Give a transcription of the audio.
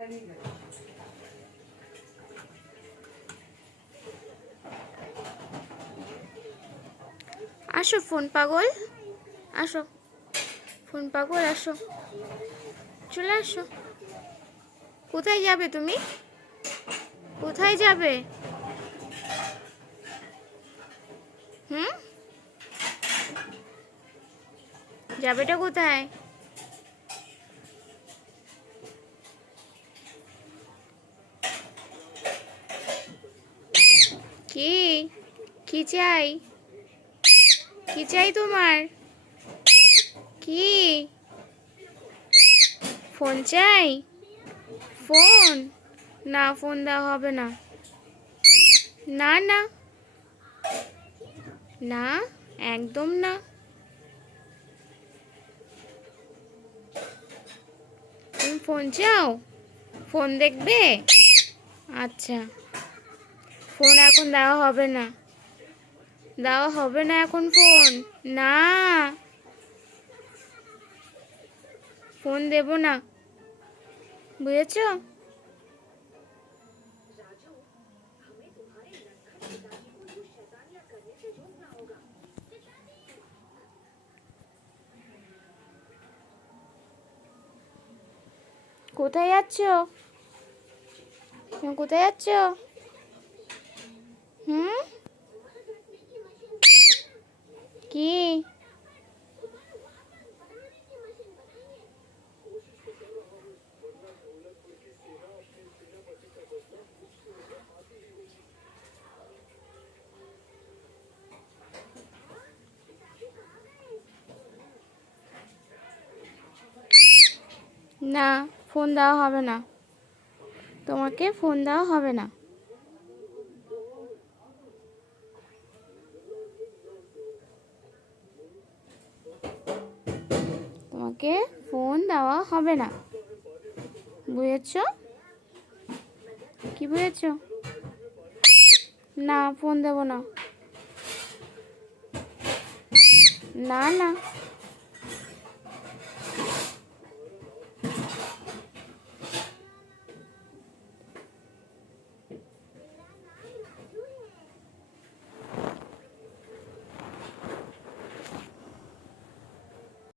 আসো ফোন পাগল, আসো ফোন পাগল, আসো, চলে আসো। কোথায় যাবে তুমি? কোথায় যাবে? হুম, যাবেটা কোথায়? কি কি চাই? কি চাই তোমার? কি ফোন চাই? ফোন না, ফোন দেওয়া হবে না। না না না, একদম না। তুমি ফোন চাও? ফোন দেখবে? আচ্ছা, ফোন এখন দেওয়া হবে না, দেওয়া হবে না এখন ফোন। না, ফোন দেব না, বুঝেছো? কোথায় যাচ্ছ? তুমি কোথায় যাচ্ছ? হুম, কি? না, ফোন দেওয়া হবে না, তোমাকে ফোন দেওয়া হবে না। তোমাকে ফোন দেওয়া হবে না, বুঝেছো? কি বুঝেছো? না, ফোন দেব না। না না।